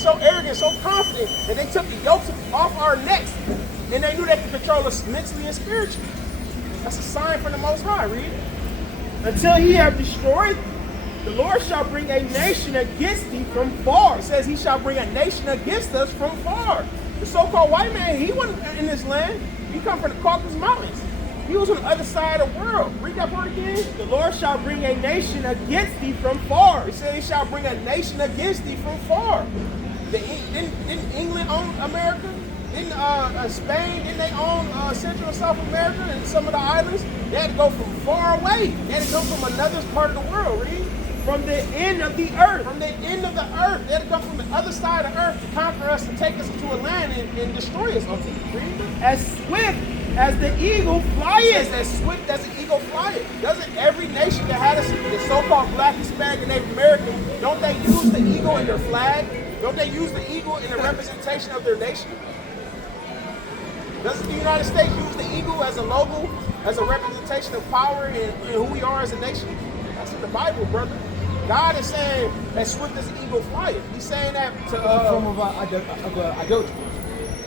so arrogant, so confident that they took the yokes off our necks and they knew they could control us mentally and spiritually. That's a sign from the Most High, read. Until he have destroyed thee, the Lord shall bring a nation against thee from far. It says he shall bring a nation against us from far. The so-called white man, he wasn't in this land. He come from the Caucasus Mountains. He was on the other side of the world. Read that part again. The Lord shall bring a nation against thee from far. He said he shall bring a nation against thee from far. Didn't England own America? Didn't Spain, didn't they own Central and South America and some of the islands? They had to go from far away. They had to come from another part of the world, read. From the end of the earth. From the end of the earth. They had to come from the other side of the earth to conquer us, to take us into a land and destroy us. As swift as the eagle flieth. As swift as the eagle flieth. Doesn't every nation that had us, the so-called black, Hispanic, and Native American, don't they use the eagle in their flag? Don't they use the eagle in the representation of their nation? Doesn't the United States use the eagle as a logo, as a representation of power and who we are as a nation? That's in the Bible, brother. God is saying, as swift as an eagle flieth. He's saying that to a form of idolatry.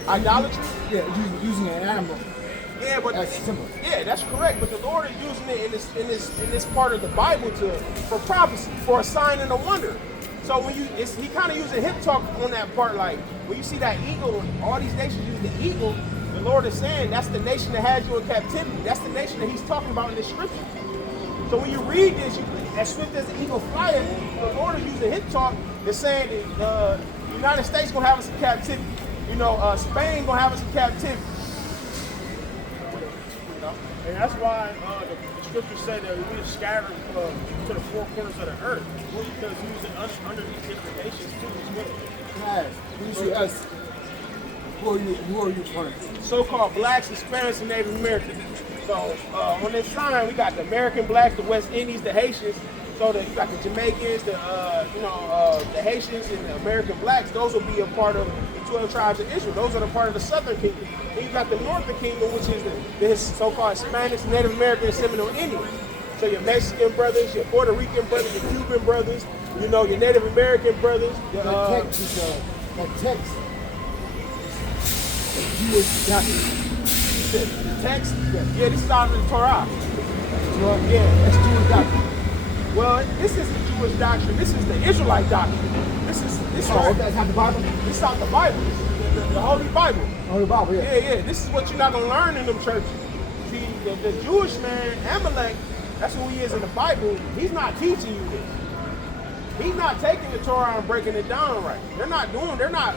Idolatry? Yeah, using an animal. Yeah, but that's simple. Yeah, that's correct. But the Lord is using it in this part of the Bible for prophecy, for a sign and a wonder. So when he kind of using hip talk on that part, like when you see that eagle, all these nations use the eagle. The Lord is saying that's the nation that has you in captivity. That's the nation that he's talking about in this scripture. So when you read this, as swift as the eagle flying, the Lord is using hip talk. They're saying that the United States gonna have us in captivity. You know, Spain gonna have us in captivity. And that's why the scriptures say that we are scattered to the four corners of the earth. Because he was under these different nations too as well. Yes. When you see us, who are you referring to? So-called blacks, Hispanics, and Native Americans. So on this sign, we got the American blacks, the West Indies, the Haitians. So that you got the Jamaicans, the Haitians, and the American blacks. Those will be a part of the 12 tribes of Israel. Those are the part of the Southern Kingdom. Then you got the Northern Kingdom, which is the so-called Hispanics, Native Americans, and Seminole Indians. So your Mexican brothers, your Puerto Rican brothers, your Cuban brothers, you know, your Native American brothers. That text. Jewish document. The text? Yeah, this is out of the Torah. Yeah, that's Jewish doctrine. Well, this isn't Jewish doctrine. This is the Israelite doctrine. This that's not the Bible? This is not the Bible. This is the Holy Bible. Holy Bible, yeah. Yeah. This is what you're not going to learn in them churches. See, the Jewish man, Amalek, that's who he is in the Bible. He's not teaching you this. He's not taking the Torah and breaking it down right. They're not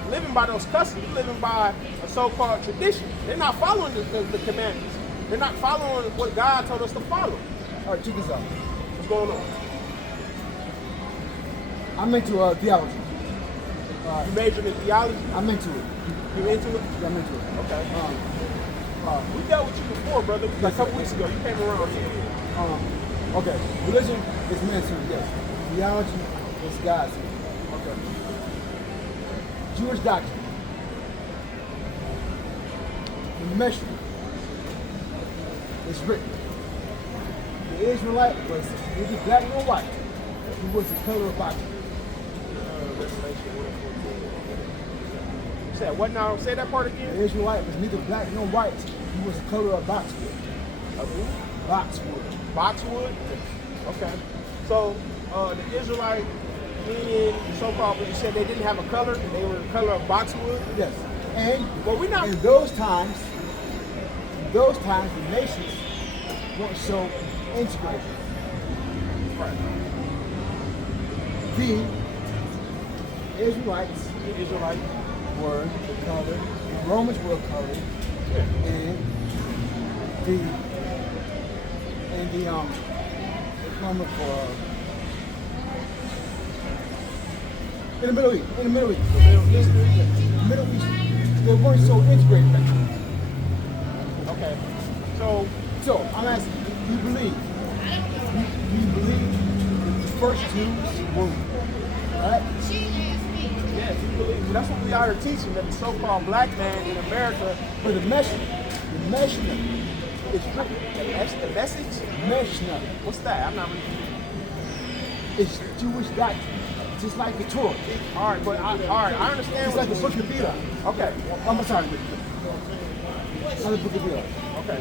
living by those customs. They're living by a so-called tradition. They're not following the commandments. They're not following what God told us to follow. All right, check this out. What's going on? I'm into theology. You majored in theology? I'm into it. You into it? Yeah, I'm into it. Okay. We dealt with you before, brother. Like a couple weeks ago. You came around here. Okay. Religion is man's here, yes. Theology is God's here. Okay. Jewish doctrine. The Mishnah is written. The Israelite was neither black nor white. He was the color of body. You said what now? Say that part again. The Israelite was neither black nor white. He was the color of boxwood. Of who? Boxwood. Boxwood? Okay. So the Israelite, meaning so-called, you said they didn't have a color, they were the color of boxwood? Yes. And well, we're not. In those times, the nations weren't so integrated. Right. The Israelites were colored, the Romans were colored, Yeah. and the economic in the Middle East. In the Middle East. They weren't so integrated back then. Okay. So I'm asking, do you believe that the first Jews were right? Yes, you believe. That's what we are teaching, that the so-called black man in America. But the Mishnah is written. The message? Mishnah. What's that? I'm not really. It's Jewish doctrine. just like the Torah. All right, but I understand. It's like the book of Bila. Okay. I'm sorry. Not the book of Bila. Okay.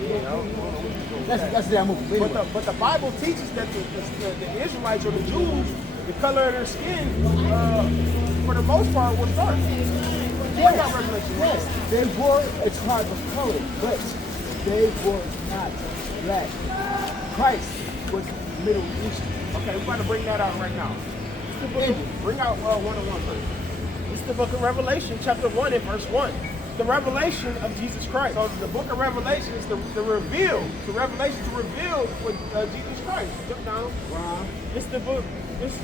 That's the damn movie. Anyway. But the Bible teaches that the Israelites or the Jews, the color of their skin, for the most part, was dark. Yes, they were a tribe of color, but they were not black. Christ was Middle Eastern. Okay, we're about to bring that out right now. Bring out 101 first. It's the book of Revelation, chapter 1 and verse 1. The revelation of Jesus Christ. So the book of Revelation is the reveal. The revelation to reveal with Jesus Christ. Look down. Wow. It's the book. It's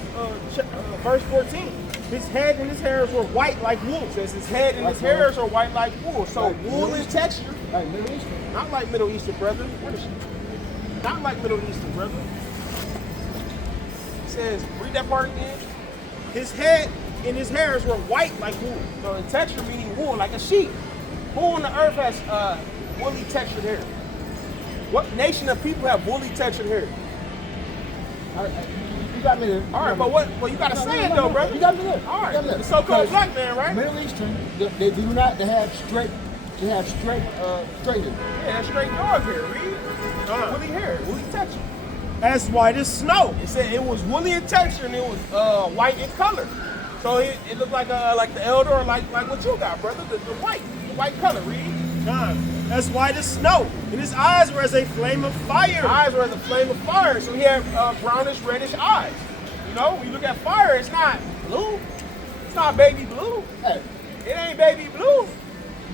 verse 14. His head and his hairs were white like wool. It says his head and his hairs are white like wool. So like wool in texture. Like Middle Eastern. Not like Middle Eastern, brother. What is she? Not like Middle Eastern, brother. It says, read that part again. His head and his hairs were white like wool. So the texture meaning wool, like a sheep. Who on the earth has woolly textured hair? What nation of people have woolly textured hair? You got me there. All right, but what you gotta say it though, brother. You got me there. All right, the so-called black man, right? Middle Eastern, they do not. They have straight. They have straight hair. Yeah, straight dog hair. Read. Woolly hair, woolly texture. As white as snow. It said it was woolly in texture and it was white in color. So it looked like the elder, or like what you got, brother. The white color. Read. As white as snow, and his eyes were as a flame of fire. His eyes were as a flame of fire. So he had brownish, reddish eyes. You know, when you look at fire, it's not blue. It's not baby blue. Hey. It ain't baby blue.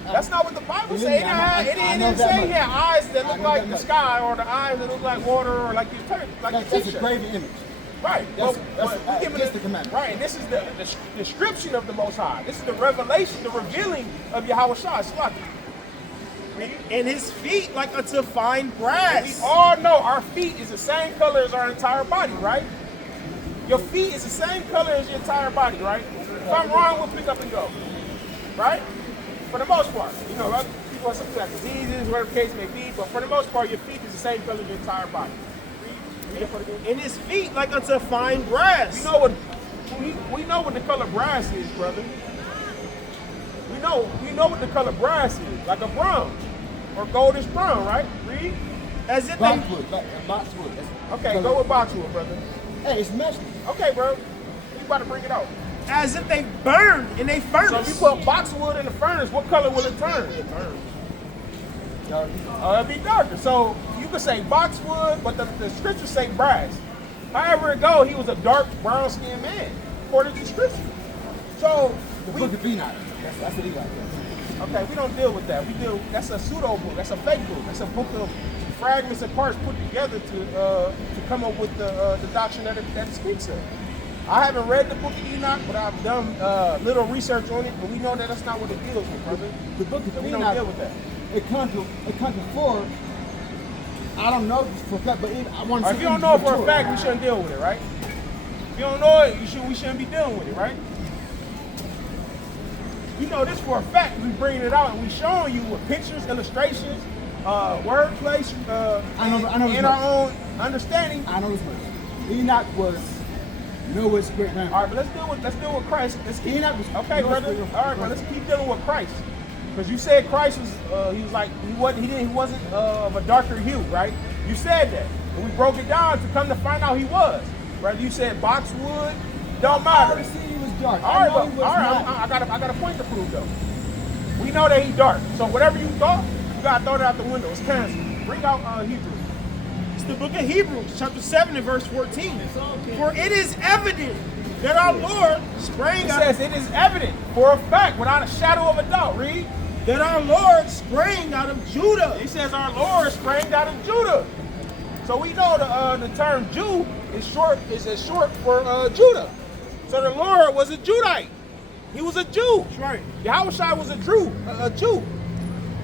That's not what the Bible says. It didn't say he had eyes that look like the sky, or the eyes that look like water, or like your t-shirt. That's a graven image. Right. That's the commandment. Right, and this is the description of the Most High. This is the revelation, the revealing of Yahweh Shai. And his feet like unto fine brass. We all know our feet is the same color as our entire body, right? Your feet is the same color as your entire body, right? If I'm wrong, we'll pick up and go. Right? For the most part. You know, people have something like diseases, whatever the case may be, but for the most part, your feet is the same color as your entire body. And his feet like unto fine brass. We know what the color brass is, brother. We know what the color brass is, like a brown or goldish brown, right? Read. As if boxwood. Okay, go with boxwood, brother. Hey, it's messy. Okay, bro. You about to bring it out. As if they burned in a furnace. So if you put boxwood in the furnace, what color will it turn? It'll be darker. So you could say boxwood, but the scriptures say brass. However it go, he was a dark brown-skinned man, according to scripture. So the book of Enoch. That's what he got. Okay, we don't deal with that. That's a pseudo book. That's a fake book. That's a book of fragments and parts put together to come up with the doctrine that it speaks of. I haven't read the book of Enoch, but I've done little research on it, but we know that that's not what it deals with, brother. The book of Enoch, we don't deal with that. It comes before. I don't know for a fact, but I want to. If you don't know it for a fact, we shouldn't deal with it, right? If you don't know it, we shouldn't be dealing with it, right? We know this for a fact. We bringing it out and we showing you with pictures, illustrations, wordplay, in our own understanding. I know this much. Enoch was Noah's great grandfather. All right, but let's deal with Christ. Enoch was okay, brother. All right, but let's keep dealing with Christ. Because you said Christ was he wasn't of a darker hue, right? You said that, and we broke it down to come to find out he was. Right? You said boxwood, don't matter. He was dark. All right, I got a point to prove though. We know that he's dark, so whatever you thought, you gotta throw it out the window. It's canceled. Bring out Hebrews. It's the book of Hebrews, chapter 7 and verse 14. For it is evident that our Lord sprang out. It says it is evident for a fact, without a shadow of a doubt. Read. That our Lord sprang out of Judah. He says our Lord sprang out of Judah. So we know the term Jew is short for Judah. So the Lord was a Judite. He was a Jew. That's right. Yahweh Shai was a Jew.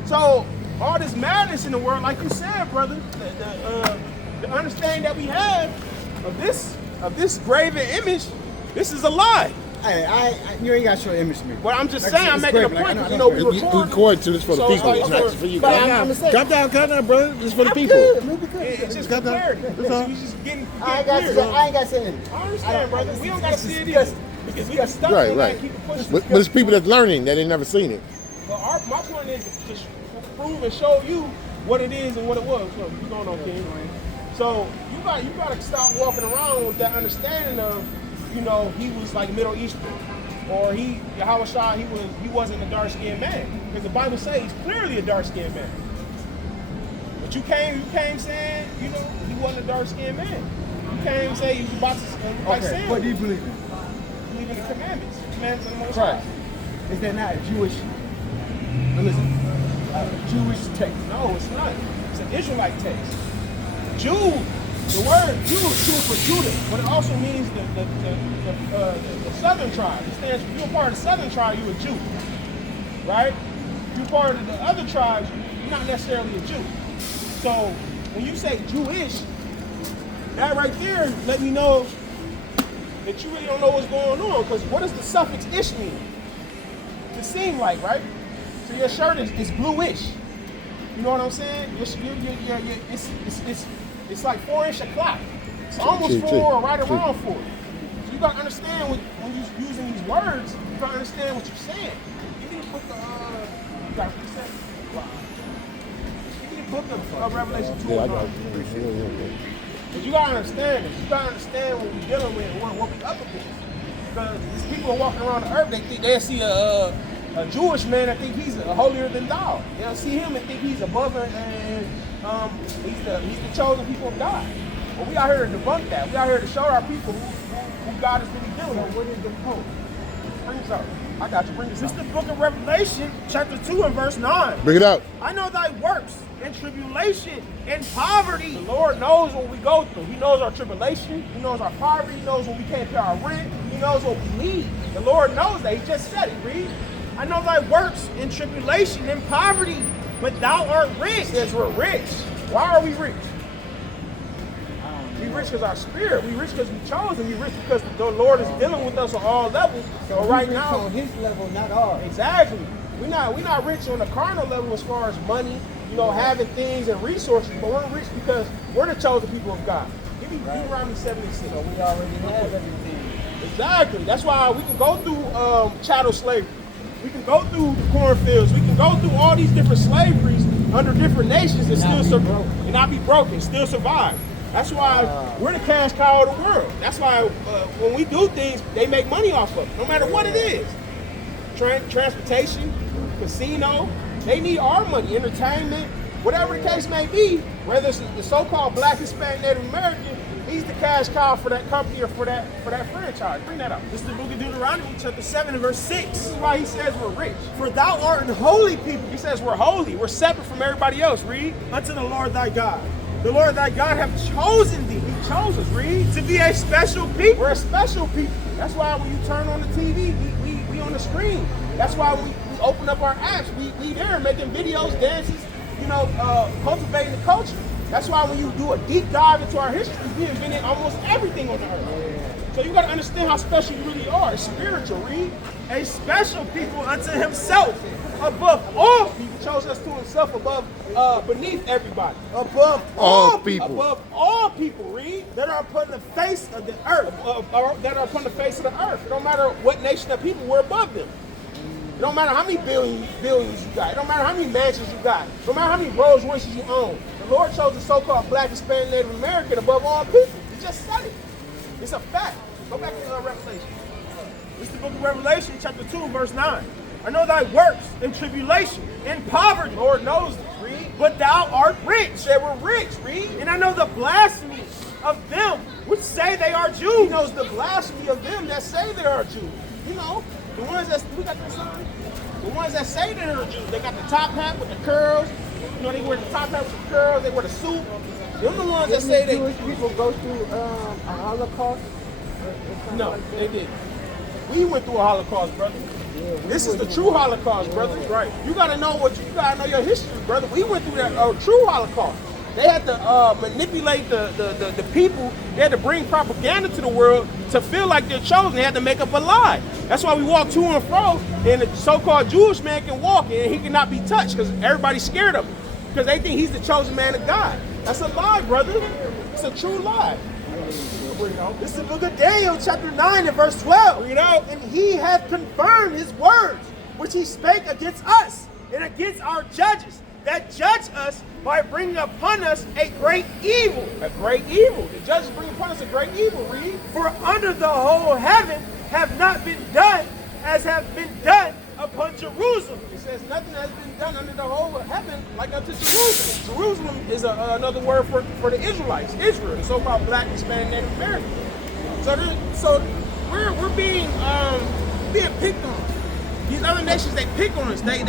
So all this madness in the world, like you said, brother, the understanding that we have of this graven image, this is a lie. Hey, you ain't got to show the image to me. Well, I'm just saying, I'm making a point. We record to this for the people. It's not for you. Calm down, brother. This is for the people. It's just for clarity. He's just getting I ain't got to say it. I understand, brother. We don't got to see it either. Because we got stuck Right, on right. that and keep it pushing. But it's people that's learning that ain't never seen it. Well, my point is to prove and show you what it is and what it was. So, what's going on, King? So you got to stop walking around with that understanding of, you know, he was like Middle Eastern, or Yahushua, he wasn't a dark skinned man, because the Bible says he's clearly a dark skinned man. But you came saying, you know, he wasn't a dark skinned man. You came saying he was about to like Sam. What do you believe in? I believe in the commandments of the Most Right. High. Is that not a Jewish? Listen, Jewish text. No, it's not. It's an Israelite text. Jew, the word Jew is true for Judah, but it also means the southern tribe. It stands for, you're part of the southern tribe, you're a Jew. Right? If you're part of the other tribes, you're not necessarily a Jew. So when you say Jewish, that right there let me know that you really don't know what's going on, because what does the suffix ish mean? To seem like, right? So your shirt is bluish. You know what I'm saying? It's like 4-inch o'clock. It's almost 4 or right around 4. So you gotta understand when you're using these words, you gotta understand what you're saying. Give me the book of you got reset? Wow. Give me the book of Revelation 2. Yeah, I got it. But you gotta understand this. You gotta understand what we're dealing with and what we up against. Because these people are walking around the earth, they think they see a Jewish man that think he's holier than thou. They'll see him and think he's above her, and he's the chosen people of God. But we out here to debunk that. We out here to show our people who God is really dealing with. What is the hope? Bring this out. I got you. Bring this This out. is the book of Revelation, chapter 2 and verse 9. Bring it out. I know thy works and tribulation and poverty. The Lord knows what we go through. He knows our tribulation. He knows our poverty. He knows when we can't pay our rent. He knows what we need. The Lord knows that. He just said it. Read. I know thy works and tribulation and poverty, but thou art rich. He says we're rich. Why are we rich? We rich because our spirit. We rich because we chosen. We rich because the Lord is dealing with us on all levels. So but right rich now, on his level, not ours. exactly. We're not rich on the carnal level as far as money, you know, having things and resources. But we're rich because we're the chosen people of God. Give me Deuteronomy 76. So we already have everything. Exactly. That's why we can go through chattel slavery. We can go through the cornfields. We can go through all these different slaveries under different nations and still survive and not be broken, still survive. That's why we're the cash cow of the world. That's why when we do things, they make money off of it, no matter what it is. Transportation, casino, they need our money, entertainment, whatever the case may be, whether it's the so-called Black, Hispanic, Native American, he's the cash cow for that company or for that franchise. Bring that up. This is the book of Deuteronomy, chapter 7 and verse 6. This is why he says we're rich. For thou art an holy people He says we're holy. We're separate from everybody else. Read. unto the Lord thy God. The Lord thy God hath chosen thee He chose us. Read. to be a special people. We're a special people. That's why when you turn on the TV, we on the screen. That's why we open up our apps. We there making videos, dances, you know, cultivating the culture. That's why when you do a deep dive into our history, we invented almost everything on the earth. So you got to understand how special you really are. It's spiritual. Read. A special people unto himself above all people. He chose us to himself above, beneath everybody. Above All people. Above all people. Read. that are upon the face of the earth. That are upon the face of the earth. It don't matter what nation of people, we're above them. It don't matter how many billions you got. It don't matter how many mansions you got. It don't matter how many Rolls Royces you own. The Lord chose the so-called Black, Hispanic, Native American above all people. He just said it. It's a fact. Go back to Revelation. This is the book of Revelation, chapter 2, verse 9. I know thy works and tribulation and poverty, The Lord knows this. Read. but thou art He rich. said we're rich. Read. And I know the blasphemy of them which say they are He Jews. knows the blasphemy of them that say they are Jews. You know, the ones that we got that sign. The ones that say they're Jews. They got the top hat with the curls. You know, they wear the top hat with the curls. They wear the suit. Them the ones that say they. Jewish people go through a Holocaust. No, they didn't. We went through a Holocaust, brother. This is the true Holocaust, brother. Right. You gotta know you gotta know your history, brother. We went through that true Holocaust. They had to manipulate the people. They had to bring propaganda to the world to feel like they're chosen. They had to make up a lie. That's why we walk to and fro, and the so-called Jewish man can walk, and he cannot be touched because everybody's scared of him. Because they think he's the chosen man of God. That's a lie, brother. It's a true lie. This is the book of Daniel, chapter 9 and verse 12. Bring it out. And he hath confirmed his words, which he spake against us and against our judges, that judge us by bringing upon us a great evil. A great evil. The judges bring upon us a great evil, read. For under the whole heaven have not been done as have been done upon Jerusalem. It says nothing has been done under the whole heaven like unto Jerusalem. Jerusalem is another word for the Israelites, Israel, the so-called Black, Hispanic, Native American. So we're being picked on. These other nations, they pick on us. They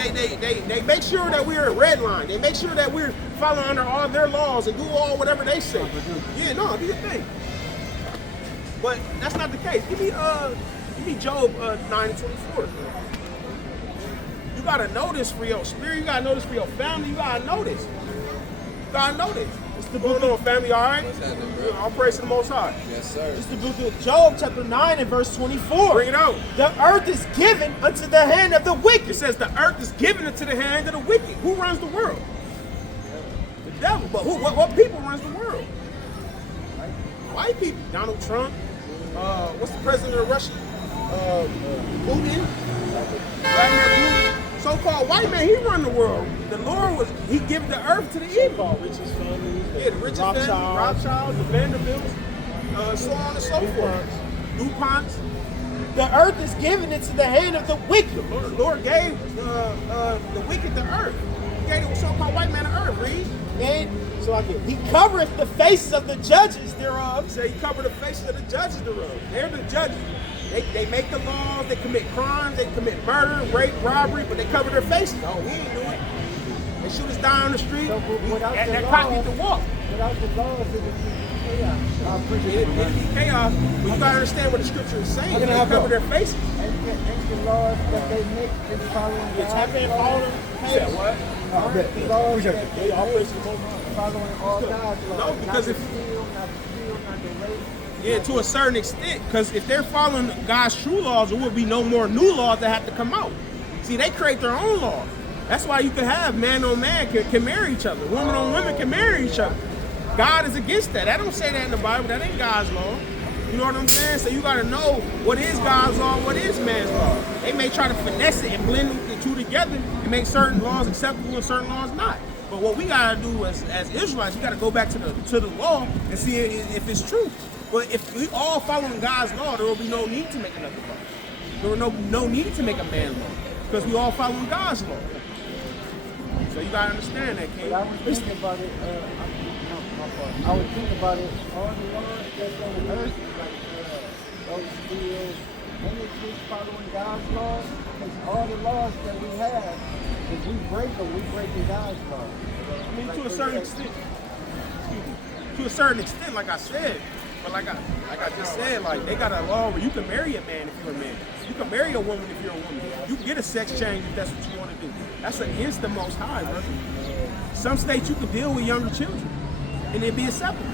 make sure that we're a red line. They make sure that we're following under all their laws and do all whatever they say. Yeah, no, do your thing. But that's not the case. Give me Job 9 and 24. You gotta know this for your spirit. You gotta know this for your family. You gotta know this. You gotta know this. It's the book of family, all right? I'll praise to the Most High. Yes, sir. This is the book of Job, chapter 9 and verse 24. Bring it out. The earth is given unto the hand of the wicked. It says the earth is given into the hand of the wicked. Who runs the world? The devil. But what people runs the world? White people. Donald Trump. What's the president of Russia? Putin. Vladimir Putin. So-called white man, he run the world. The Lord he gave the earth to the evil. Richest family. Yeah, the richest family, Rothschild, the Vanderbilts, so on and so forth. DuPonts. The earth is given into the hand of the wicked. The Lord gave the wicked the earth. He gave the so-called white man the earth, read. And so he covereth the faces of the judges thereof. He said he covered the faces of the judges thereof. They're the judges. They make the laws, they commit crimes, they commit murder, rape, robbery, but they cover their faces. Oh, we ain't doing it. They shoot us down the street, and that cop need to walk. Without the laws, it would be chaos. I appreciate It'd be chaos, but you gotta understand what the scripture is saying. They cover their faces. And the laws that they make is following It's happening all the Yeah, what? the laws that They always supposed following all God's laws. No, because not if- to steal, not to steal, not to rape. Yeah, to a certain extent, because if they're following God's true laws, there will be no more new laws that have to come out. See, they create their own laws. That's why you can have man on man can marry each other. Woman on women can marry each other. God is against that. I don't say that in the Bible. That ain't God's law. You know what I'm saying? So you got to know what is God's law and what is man's law. They may try to finesse it and blend the two together and make certain laws acceptable and certain laws not. But what we got to do as Israelites, we got to go back to the law and see if it's true. But if we all following God's law, there will be no need to make another law. There will no need to make a man law because we all following God's law. So you gotta understand that, King. But I was thinking about it. I was thinking about it. All the laws that's on the earth, like those steals, when they keep following God's laws, because all the laws that we have, if we break them, we breaking God's laws. I mean, to a certain extent. Excuse me. To a certain extent, like I said. But like I just said, like they got a law where you can marry a man if you're a man. You can marry a woman if you're a woman. You can get a sex change if that's what you want to do. That's against the Most High, brother. Some states you can deal with younger children, and it'd be acceptable.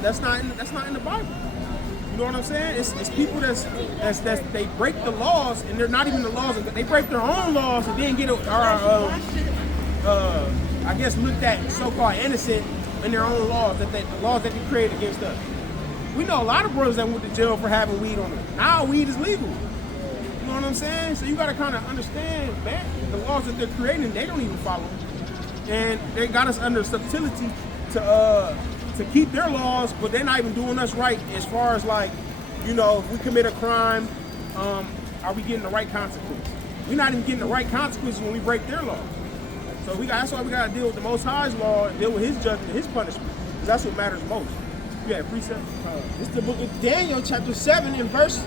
That's not in the Bible. You know what I'm saying? It's people that's they break the laws, and they're not even the laws. They break their own laws and then get I guess looked at so-called innocent in their own laws the laws that they create against us. We know a lot of brothers that went to jail for having weed on them. Now weed is legal. You know what I'm saying? So you got to kind of understand that the laws that they're creating, they don't even follow. And they got us under subtlety to keep their laws, but they're not even doing us right as far as like, you know, if we commit a crime, are we getting the right consequence? We're not even getting the right consequences when we break their law. So that's why we got to deal with the Most High's law and deal with His judgment, His punishment, because that's what matters most. Yeah, precept. This is the book of Daniel, chapter 7, and verse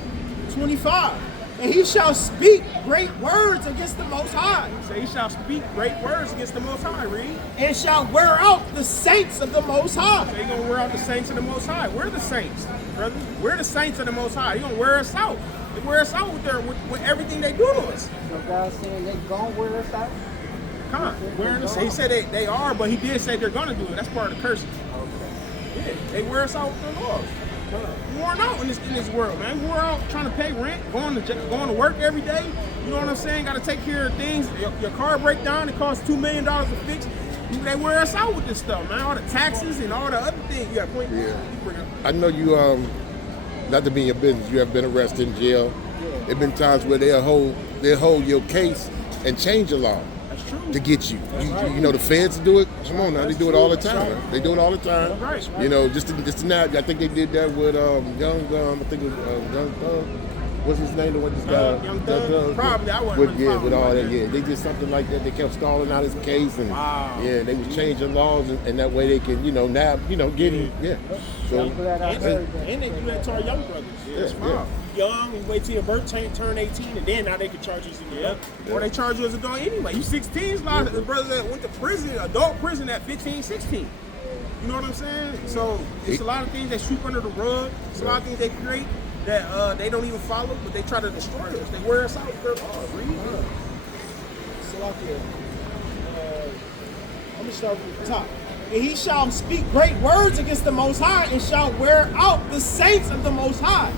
25. And he shall speak great words against the Most High. So he shall speak great words against the Most High, read. And shall wear out the saints of the Most High. So he's going to wear out the saints of the Most High. We're the saints, brother. We're the saints of the Most High. He's going to wear us out. They wear us out with everything they do to us. So God's saying they gonna wear us out? Come on. Wearing us. He said they are, but he did say they're going to do it. That's part of the curse. Yeah, they wear us out with their laws. We're worn out in this world, man. We're out trying to pay rent, going to work every day. You know what I'm saying? Got to take care of things. Your car break down, it costs $2 million to fix. People, they wear us out with this stuff, man. All the taxes and all the other things. You got a point? Yeah. I know you, not to be in your business, you have been arrested in jail. There have been times where they'll hold your case and change the law. That's true. To get you. You know, the feds do it. Come on now, they do it all the time. They do it all the time. Right. You know, just now, I think they did that with Young I think it was Young Thug. What's his name? The one this guy? Young Thug. Probably. I wasn't with all that. Yeah, they did something like that. They kept stalling out his case, and yeah, they was changing laws, and that way they can, now, get him. Yeah. So and they do that to our young brothers. Yeah. Young, you wait till your birthday, turn 18, and then now they can charge you as an adult. Or they charge you as an adult anyway. You 16, a lot of the brothers that went to prison, adult prison at 15, 16. You know what I'm saying? So it's a lot of things that sweep under the rug. It's a lot of things they create that they don't even follow, but they try to destroy us. They wear us out with their laws. So out there. I'm gonna start from the top. And he shall speak great words against the Most High, and shall wear out the saints of the Most High,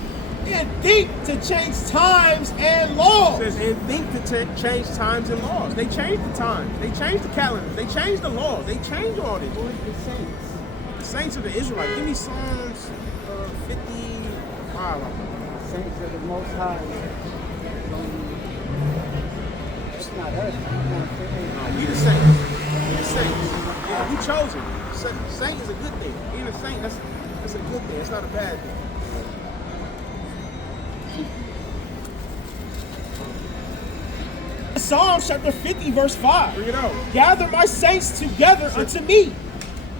and think to change times and laws. It says, and think to change times and laws. They changed the times. They changed the calendar. They changed the laws. They changed all this. Who is the saints? The saints of the Israelites. Give me Psalms 55. Saints of the Most High. It's not us. We the saints. We the saints. Yeah, we chosen. Saint is a good thing. Being a saint, that's a good thing. It's not a bad thing. Psalm chapter 50, verse 5. Bring it out. Gather my saints together unto me.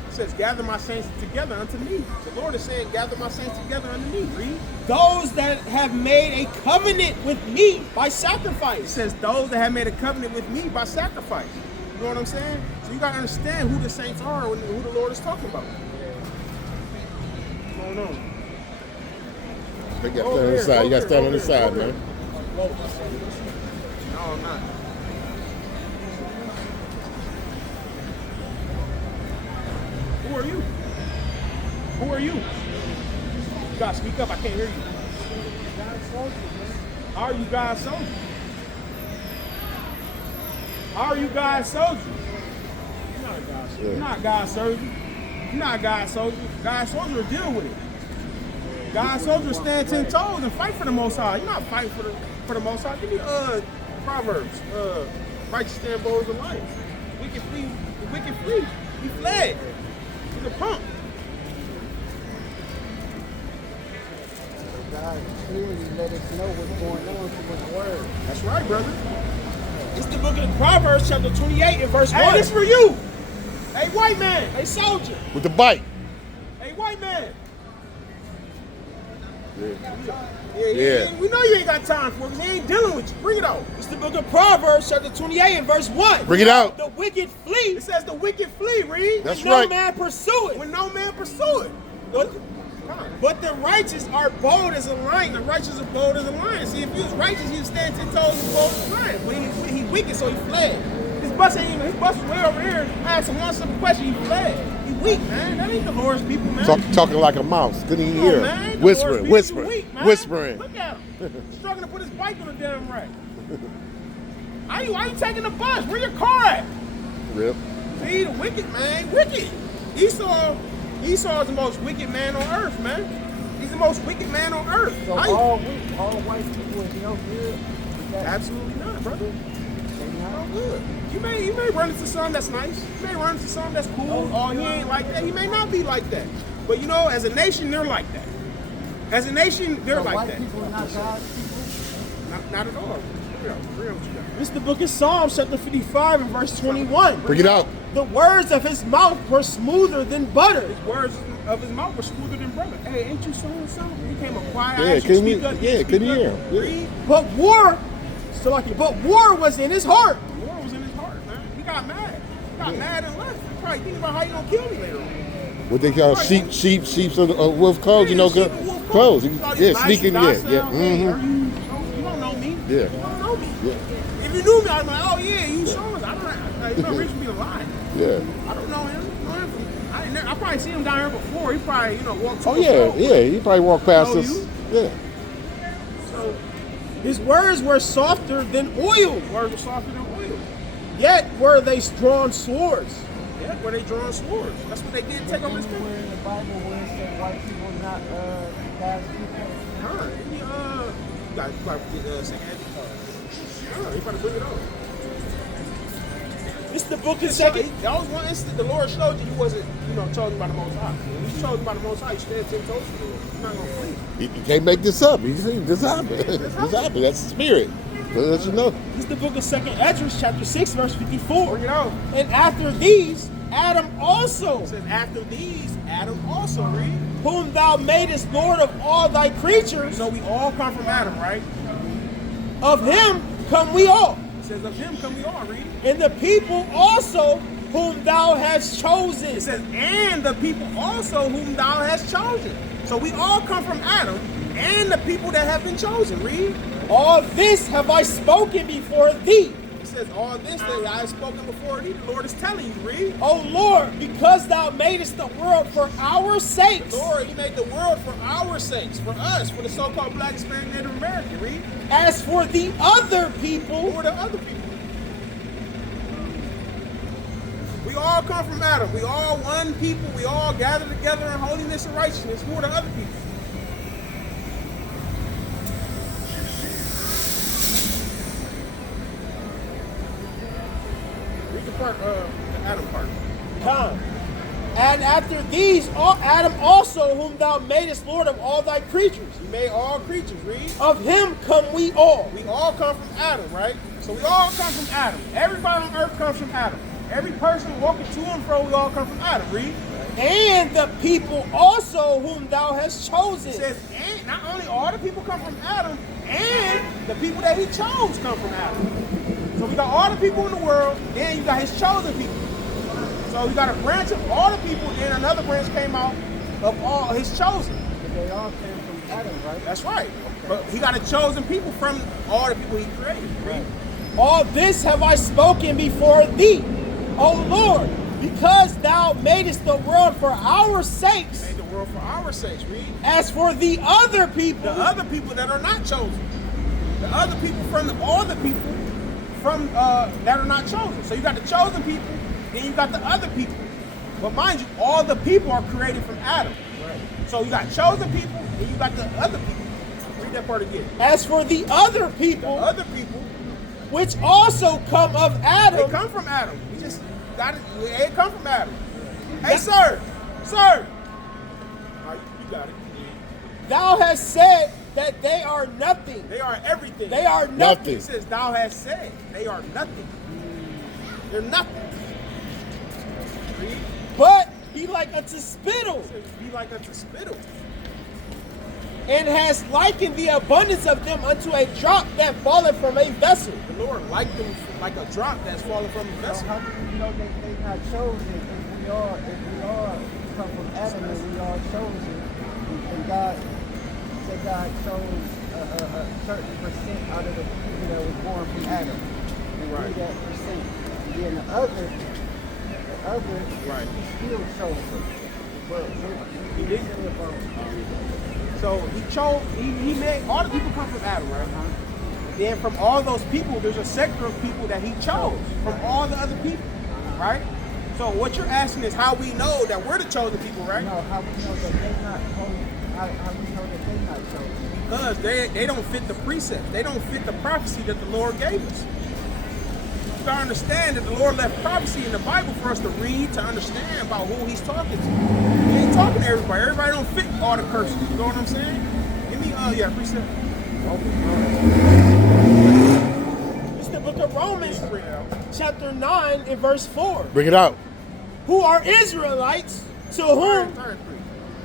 It says, gather my saints together unto me. The Lord is saying, gather my saints together unto me. Read. Those that have made a covenant with me by It sacrifice. says, those that have made a covenant with me by sacrifice. You know what I'm saying? So you got to understand who the saints are and who the Lord is talking about. What's going on? they got to stand on the side. You got to stand on the side, man. No, I'm not. Who are you? Who are you? You gotta speak up, I can't hear you. How are you God's soldier? How are you God's soldier? You're not a God's soldier. You're not God's soldier. You're not God's soldier. God's soldier will deal with it. God's soldier will stand 10 toes and fight for the Most High. You're not fighting for the Most High. Give me Proverbs. Righteous stand bold as a lion. Wicked flee. The wicked flee. He fled. He's a punk. God clearly let us know what's going on through His Word. That's right, brother. It's the book of Proverbs chapter 28 and verse 1. Hey, this for you. Hey, white man. Hey, soldier. With the bite. Hey, white man. Yeah. We know you ain't got time for it because he ain't dealing with you. Bring it out. It's the book of Proverbs chapter 28 and verse 1. Bring it out. The wicked flee. It says the wicked flee, read. That's and no right. man pursue it. When no man pursue it. But the righteous are bold as a lion. The righteous are bold as a lion. See, if he was righteous, he'd stand 10 toes and bold as a lion. But he wicked, so he fled. His bus was way over here. I asked him one simple question, he fled. He weak, man. That ain't the Lord's people, man. Talking like a mouse. Couldn't even Come on, hear. man. The Whispering, Lord's people, whispering, he weak, man. whispering. Look at him. Struggling to put his bike on the damn rack. Why you taking the bus? Where your car at? Rip. See, the wicked, man. Wicked. Esau is the most wicked man on earth, man. He's the most wicked man on earth. So all white people is no good? Absolutely not, brother. No good. You may run into something that's nice. You may run into something that's cool. Oh, he ain't like that. He may not be like that. But you know, as a nation, they're like that. As a nation, they're like white that. people are not God's people? Not at all. It's the book of Psalms chapter 55 and verse 21. Bring it out. The words of his mouth were smoother than butter. Words of his mouth were smoother than brother. Hey, ain't you saying something? He became a quiet. Yeah, couldn't hear him. Yeah. But war was in his heart. War was in his heart, man. He got mad. He got mad and left. He probably thinking about how you gonna kill me later on. What they call sheep's of wolf clothes, you know, clothes. Yeah, sneaking, yeah. Mm-hmm. You don't know me. Yeah. You don't know me. Yeah. If you knew me, I'd be like, oh yeah, you showing us. I don't. It's no reason for me to lie. Yeah. I don't know him. I probably seen him down here before. He probably, walked to Oh yeah. He probably walked past Know us. you? Yeah. So His words were softer than oil, words were softer than oil. yet were they drawn swords. Yeah, where they drawing swords. That's what they did. Take over this Anywhere country. in the Bible where it said white people not God's people. Huh? You got to get second Ezra. You better bring it on. This is the book of So, second. that was one instant the Lord showed you wasn't, chosen by the Most High. When you chosen by the Most High, you stand 10 toes for the Lord. You're not gonna flee. You can't make this up. You see, this happened. This happened. That's the spirit. So let you know. This is the book of second Ezra, chapter 6, verse 54. Bring it on. And after these, Adam also, It says, after these, Adam also, read. whom thou madest Lord of all thy creatures, We all come from Adam, right? of him come we all. It says, of him come we all, read. And the people also whom thou hast chosen. It says, and the people also whom thou hast chosen. So we all come from Adam and the people that have been chosen, read. All this have I spoken before thee, It says, all this that I have spoken before thee, the Lord is telling you, read. O Lord, because thou madest the world for our sakes, Lord, he made the world for our sakes, for us, for the so-called Black, Hispanic, Native American, read. as for the other people, Who are the other people? We all come from Adam. We all one people. We all gather together in holiness and righteousness. Who are the other people? Read the part, the Adam part. come. And after these, Adam also, whom thou madest Lord of all thy creatures, He made all creatures, read. of him come we all. We all come from Adam, right? So we all come from Adam. Everybody on earth comes from Adam. Every person walking to and fro, we all come from Adam, read. And the people also whom thou hast chosen. It says, and not only all the people come from Adam, and the people that he chose come from Adam. So we got all the people in the world, then you got his chosen people. So we got a branch of all the people, then another branch came out of all his chosen. But they all came from Adam, right? That's right. But he got a chosen people from all the people he created. Read. All this have I spoken before thee, O Lord, because thou madest the world for our sakes, Made the world for our sakes. Read. as for the other people, The other people that are not chosen. The other people from all the people from that are not chosen. So you got the chosen people, then you got the other people. But mind you, all the people are created from Adam. Right. So you got chosen people, and you got the other people. Read that part again. as for the other The people, other people, which also come of they Adam, come from Adam. We just got it. They come from Adam. Hey, sir. All right, you got it. thou hast said that they are nothing. They are everything. They are He nothing. says, thou hast said, they are nothing. They're nothing. Read. But be like unto spittle, It says, be like unto spittle. and has likened the abundance of them unto a drop that falleth from a vessel. The Lord liked them like a drop that's falling from the So vessel. how do you know that they not chosen if we all come from Adam and we all chosen and God said God chose a certain percent out of the people that was born from Adam. And Right. we that percent. And then the other Right. he still chosen. But He he didn't. say about So he chose, he made, all the people come from Adam, right? Then from all those people, there's a sector of people that he chose from all the other people, right? So what you're asking is how we know that we're the chosen people, right? no, how we know that they not holy, how we know that they not chosen. Because they don't fit the precepts. They don't fit the prophecy that the Lord gave us. You gotta understand that the Lord left prophecy in the Bible for us to read, to understand about who he's talking to. He ain't talking to everybody. Everybody don't fit all the curses. You know what I'm saying? Give me, yeah, precept. It's the book of Romans, Bring it out. chapter 9 and verse 4. Bring it out. Who are Israelites, to whom, Turn 3.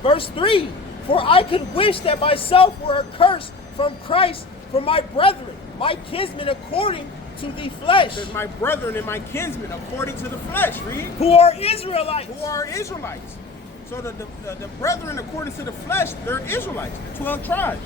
verse 3, for I could wish that myself were accursed from Christ for my brethren, my kinsmen according to the flesh, Says my brethren and my kinsmen according to the flesh. Read. who are Israelites. Who are Israelites? So the brethren according to the flesh, they're Israelites. The 12 tribes.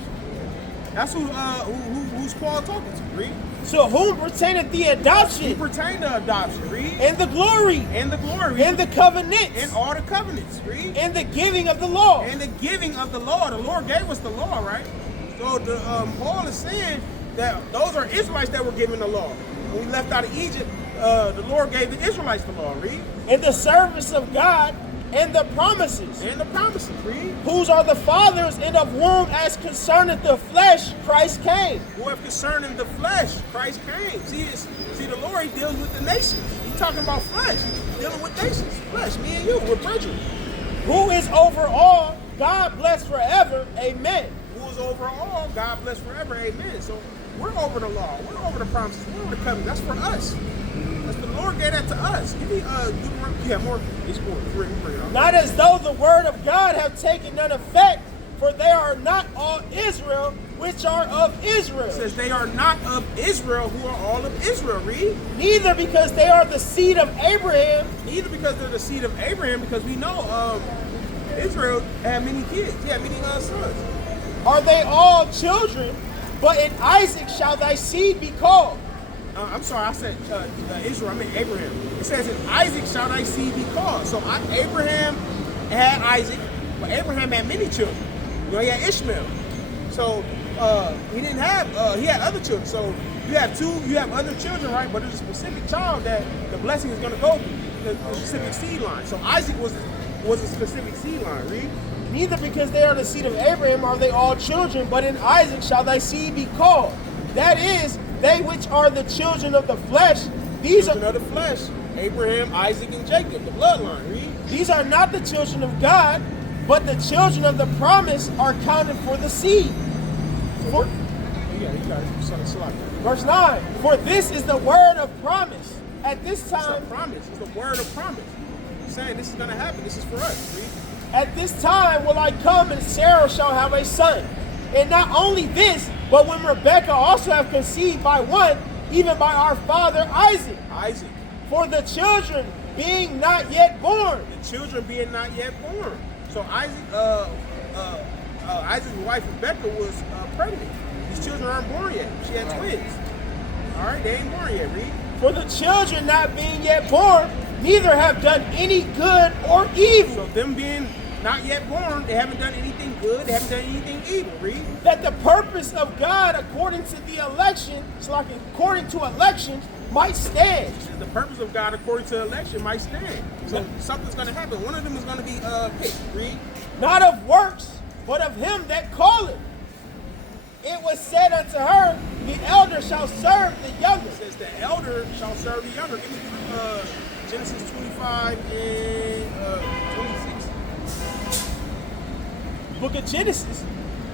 That's who's Paul talking to. Read. To whom pertaineth the He adoption, pertain to adoption. Read. and the glory, And the glory. and the covenants, And all the covenants. Read. and the giving of the law. And the giving of the law. The Lord gave us the law, right? So Paul is saying that those are Israelites that were given the law. When we left out of Egypt, the Lord gave the Israelites the law, read. In the service of God and the promises, And the promises, read. whose are the fathers, and of whom, as concerneth the flesh, Christ came. Who have concerning the flesh, Christ came. See, the Lord, he deals with the nations. He's talking about flesh. He's dealing with nations. Flesh, me and you, we're brethren. Who is over all, God bless forever. Amen. Who is over all, God bless forever, amen. So we're over the law, we're over the promises, we're over the covenant. That's for us. That's the Lord gave that to us. Give me Deuteronomy. You have more? It's more. Bring it on. Not as though the word of God have taken none effect, for they are not all Israel, which are of Israel. It says they are not of Israel, who are all of Israel. Read. Neither because they are the seed of Abraham, Neither because they're the seed of Abraham, because we know Israel had many kids. He had many sons. are they all children, but in Isaac shall thy seed be called. I'm sorry, I said Israel, I meant Abraham. It says, in Isaac shall thy seed be called. So Abraham had Isaac, but Abraham had many children. You know, he had Ishmael. So he didn't have, he had other children. So you have other children, right? But there's a specific child that the blessing is going to go through, the specific seed line. So Isaac was a specific seed line, read. Neither because they are the seed of Abraham are they all children, but in Isaac shall thy seed be called. That is, they which are the children of the flesh, these Children are of the flesh, Abraham, Isaac, and Jacob, the bloodline, read. these are not the children of God, but the children of the promise are counted for the seed. For, You got it. Select. verse 9, for this is the word of promise. At this It's a time, promise. It's the word of promise. He's saying this is going to happen. This is for us, read. at this time will I come, and Sarah shall have a son. And not only this, but when Rebekah also have conceived by one, even by our father Isaac. Isaac. For the children being not yet born. The children being not yet born. So Isaac's wife Rebecca was pregnant. These children aren't born yet. She had twins. All right, they ain't born yet. Read. For the children not being yet born, neither have done any good or evil. So them being not yet born, they haven't done anything good. They haven't done anything evil. Read. That the purpose of God according to the election, it's like according to election, might stand. The purpose of God according to election might stand. So something's going to happen. One of them is going to be picked. Read. Not of works, but of him that calleth. It was said unto her, the elder shall serve the younger. It says the elder shall serve the younger. Give me Genesis 25 and 26. Book of Genesis,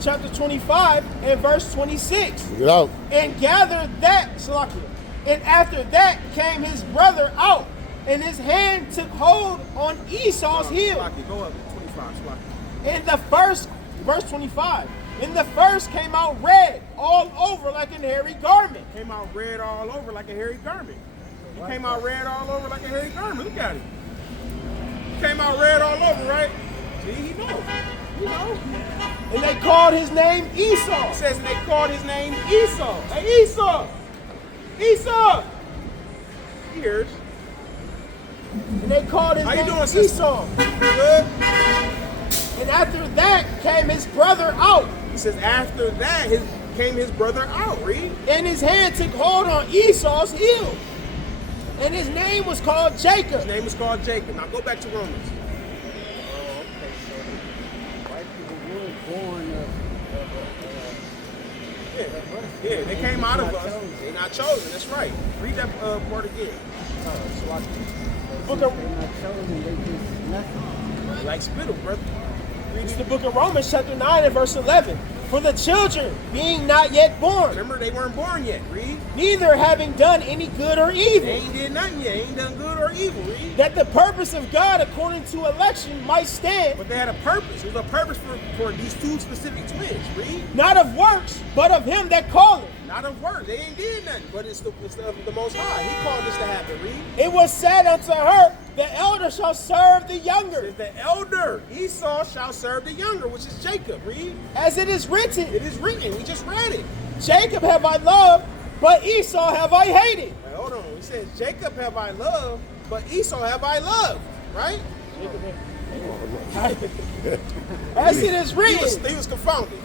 chapter 25 and verse 26. Get out. And gathered that, Salakia, and after that came his brother out, and his hand took hold on Esau's heel. Slocky, go up 25. Slocky. And the first, verse 25, and the first came out red all over like an hairy garment. Came out red all over like a hairy garment. He came out red all over like a hairy garment. Look at him. He came out red all over, right? See, he knows. You know. And they called his name Esau. It says they called his name Esau. Hey, Esau! Esau! Here's. And they called his How you name doing, sister? Esau. Good. And after that came his brother out, He says after that came his brother out. Read. and his hand took hold on Esau's heel. And his name was called Jacob. His name is called Jacob. Now go back to Romans. Oh, okay. So white people were born Yeah, they came out of us. They're not chosen. That's right. Read that part again. So Book of, they're not chosen, they just nothing. like spittle, brother. it's the book of Romans, chapter 9 and verse 11. For the children being not yet born, Remember, they weren't born yet. Read. neither having done any good or They evil, ain't did nothing yet. They ain't done good or evil. Read. that the purpose of God according to election might stand, But they had a purpose. It was a purpose for these two specific twins. Read. not of works, but of him that calleth. Not of work. They ain't did nothing. But it's the Most High. He called this to happen. Read. It was said unto her, the elder shall serve the younger, Says the elder Esau shall serve the younger, which is Jacob. Read. as it is written, It is written. We just read it. Jacob have I loved, but Esau have I hated. Wait, hold on. He says, Jacob have I loved, but Esau have I loved. Right? As it is He written, was confounded.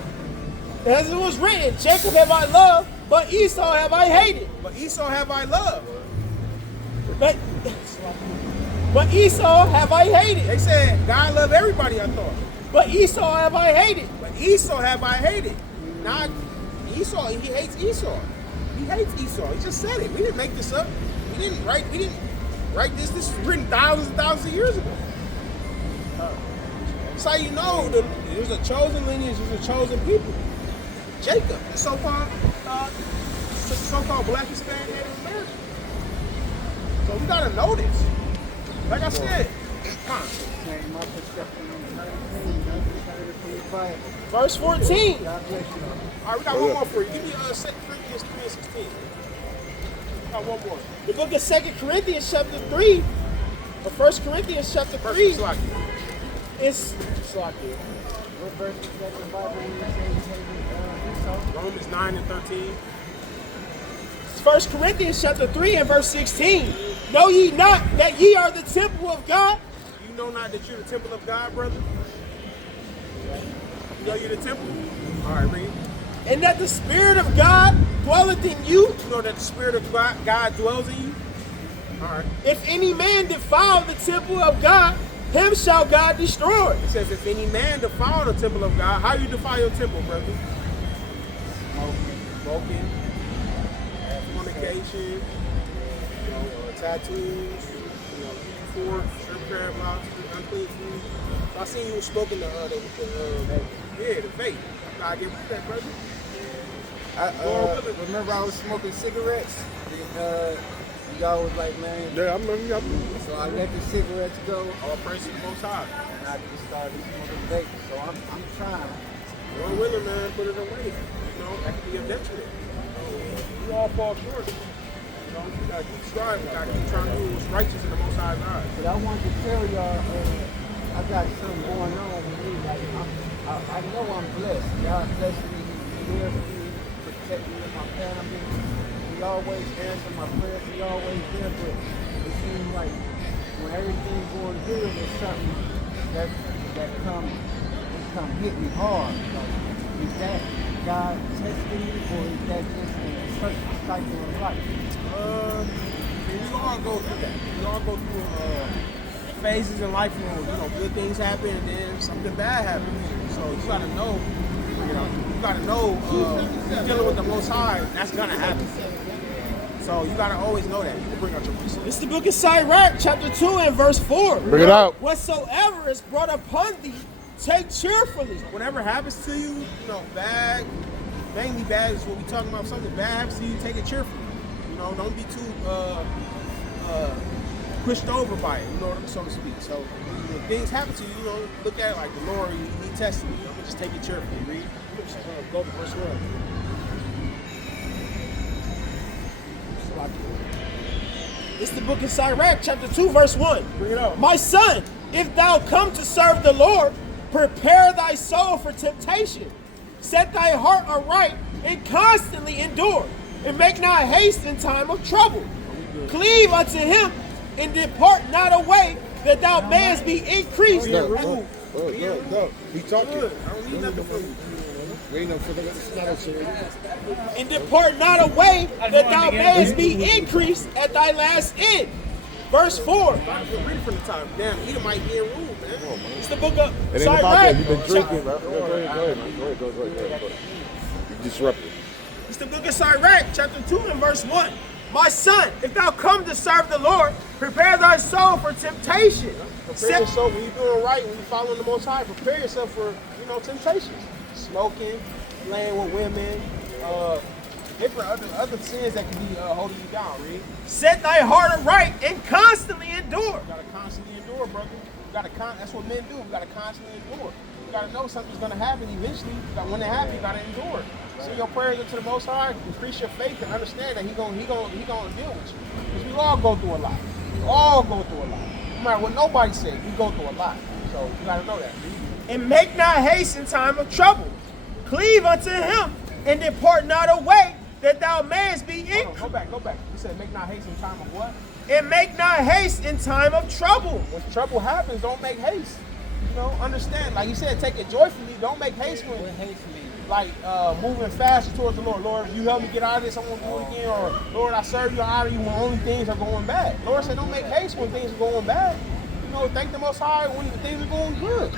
as it was written, Jacob have I loved, but Esau have I hated. But Esau have I loved. But Esau have I hated. They said God love everybody, I thought. But Esau have I hated. But Esau have I hated. Not Esau, he hates Esau. He hates Esau. He just said it. We didn't make this up. We didn't write this. This was written thousands and thousands of years ago. That's how you know there's a chosen lineage, there's a chosen people. Jacob, the so-called Black Hispanic Native American. So we gotta know this. Like I said, come on. Change my perception on 19. Verse 14. God bless you. All right, we got one more for you. Give me 2 Corinthians 3 and 16. We got one more. The book of 2 Corinthians chapter 3, or 1 Corinthians chapter 3, First, is What verse is that in the Bible when you say you hated Esau? Romans 9 and 13. 1 Corinthians chapter 3 and verse 16. Know ye not that ye are the temple of God? You know not that you're the temple of God, brother? You know you're the temple? All right, read. And that the Spirit of God dwelleth in you? You know that the Spirit of God dwells in you? All right. If any man defile the temple of God, him shall God destroy. It says, if any man defile the temple of God, how you defile your temple, brother? Smoking, fornication, tattoos, pork, shrimp, crab, lobster, unclean food. So I seen you was smoking the vape. Gotta get rid of that, brother. Remember I was smoking cigarettes? Y'all was like, man. Yeah, I remember. So I let the cigarettes go. All praise to the Most High. And I just started smoking vape. So I'm trying. Lord willing, man, put it away. That could be a detriment. We all fall short. We gotta keep striving. We gotta keep trying to do what's righteous in the Most High's eyes. But I want to tell y'all, I got something going on with me. Like I know I'm blessed. God bless me. He hears me, protect me and my family. He always answers my prayers. He always there. But it seems like when everything's going good, there's something that come hit me hard. Like, is that God testing me, or is that just a certain cycle of life? We all go through that. We all go through phases in life where good things happen and then something bad happens. So you gotta know. You're dealing with the Most High. That's gonna happen. So you gotta always know that. You can bring out your resources. It's the book of Sirach, chapter 2 and verse 4. Bring it out. Whatsoever is brought upon thee, take cheerfully. Whatever happens to you, bad, mainly bad is what we talking about. If something bad happens to you, take it cheerfully. Don't be too pushed over by it, so to speak. So when things happen to you, look at it like the Lord, he tested me. Just take it cheerfully. Read. Go to verse 1. It's the book of Sirach, chapter 2, verse 1. Bring it out. My son, if thou come to serve the Lord, prepare thy soul for temptation. Set thy heart aright and constantly endure, and make not haste in time of trouble. Cleave unto him and depart not away, that thou mayest be increased. Go. He talking. Good. I don't need nothing from you. Waiting for the And depart not away, that thou mayest be increased at thy last end. Verse 4. Read it from the top. Damn, Edomite being rude, man. It's the book of It ain't about that. You've been Sirach. drinking. Go ahead. Go ahead. You disrupted. It's the book of Sirach, chapter 2 and verse 1. My son, if thou come to serve the Lord, prepare thy soul for temptation. Prepare yourself when you're doing right, when you're following the Most High. Prepare yourself for, temptations. Smoking, playing with women, different other sins that can be holding you down, read. Set thy heart aright and constantly endure. You gotta constantly endure, brother. That's what men do. We gotta constantly endure. You gotta know something's gonna happen eventually. When it happens, you gotta endure. Send your prayers into the Most High, increase your faith, and understand that He gonna deal with you. Because we all go through a lot. We all go through a lot. No matter what nobody says, we go through a lot. So you gotta know that. And make not haste in time of trouble. Cleave unto him and depart not away, that thou mayest be increased. Go back. You said make not haste in time of what? And make not haste in time of trouble. When trouble happens, don't make haste. You know, understand. Like you said, take it joyfully. Don't make haste when What hates me? like moving faster towards the Lord. Lord, if you help me get out of this, I won't do it again. Or Lord, I serve you, I honor you when only things are going bad. Lord said, don't make haste when things are going bad. You know, thank the Most High when the things are going good.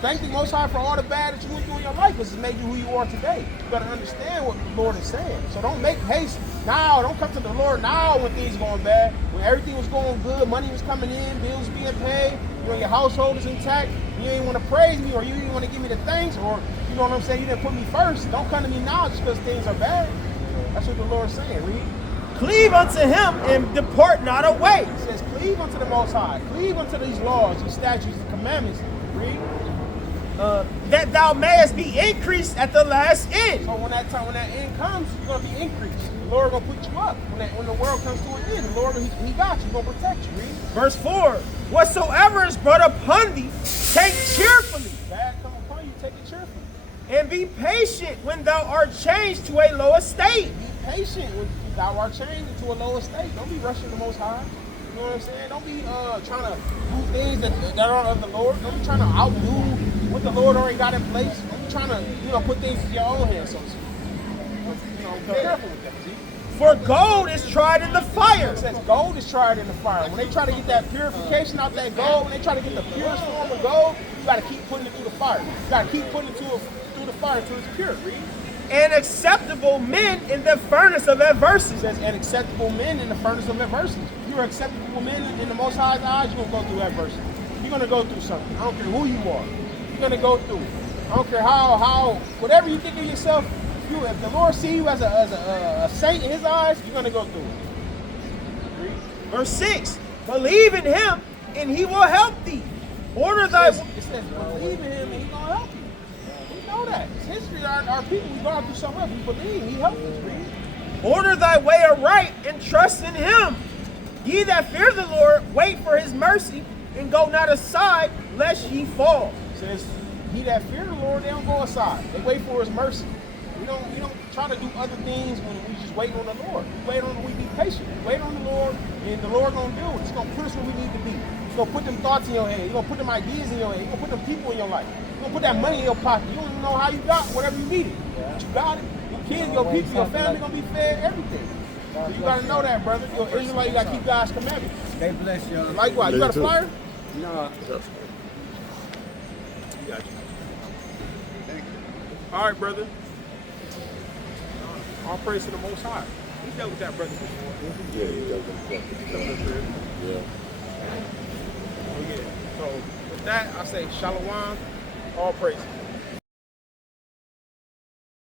Thank the Most High for all the bad that you went through in your life, because it's made you who you are today. You got to understand what the Lord is saying. So don't make haste now. Don't come to the Lord now when things are going bad. When everything was going good, money was coming in, bills being paid, you know, your household is intact. You ain't want to praise me, or you didn't want to give me the thanks, or you know what I'm saying, you didn't put me first. Don't come to me now just because things are bad. That's what the Lord's saying. Read. Cleave unto him and depart not away. It says, cleave unto the Most High. Cleave unto these laws, these statutes, and commandments. Read. That thou mayest be increased at the last end. So when that end comes, you're gonna be increased. The Lord gonna put you up. When the world comes to an end, the Lord he got you. He gonna protect you. Read. Verse 4. Whatsoever is brought upon thee, take cheerfully, Bad come upon you, take it cheerfully. and be patient when thou art changed to a low estate. Be patient when thou art changed into a lower state. Don't be rushing the Most High. You know what I'm saying? Don't be trying to do things that are of the Lord. Don't be trying to outdo what the Lord already got in place. Don't be trying to put things in your own hands, so to speak. Be careful with that. See? For gold is tried in the fire. It says gold is tried in the fire. When they try to get that purification out that gold, when they try to get the purest form of gold, you got to keep putting it through the fire. You got to keep putting it through the fire until it's pure. Read. And acceptable men in the furnace of adversity. It says, and acceptable men in the furnace of adversity. If you're acceptable men in the Most High's eyes, you're going to go through adversity. You're going to go through something. I don't care who you are. You're going to go through it. I don't care how whatever you think of yourself, if the Lord see you as a saint in his eyes, you're going to go through it. Read. Verse 6. Believe in him, and he will help thee. Order thy... It says, believe in him, and he's going to help you. We know that. It's history. Our people, we've gone through so much. We believe. He helped us. Read. Order thy way aright, and trust in him. Ye that fear the Lord, wait for his mercy, and go not aside, lest ye fall. It says, he that fear the Lord, they don't go aside. They wait for his mercy. We don't try to do other things when we just wait on the Lord. We be patient. We wait on the Lord, and the Lord gonna do it. He's gonna put us where we need to be. He's gonna put them thoughts in your head. He's gonna put them ideas in your head. He's gonna put them people in your life. He's gonna put that money in your pocket. You don't even know how you got whatever you needed. But you got it. Your kids, your people, your family gonna be fed everything. So you gotta know that, brother. You're an Israelite, you gotta keep God's commandments. They bless you. Likewise, you got a flyer? No. Got you. All right, brother. All praise to the Most High. He dealt with that brother before. Yeah, he dealt with that. Yeah. Oh, yeah. So with that, I say shalom. All praise.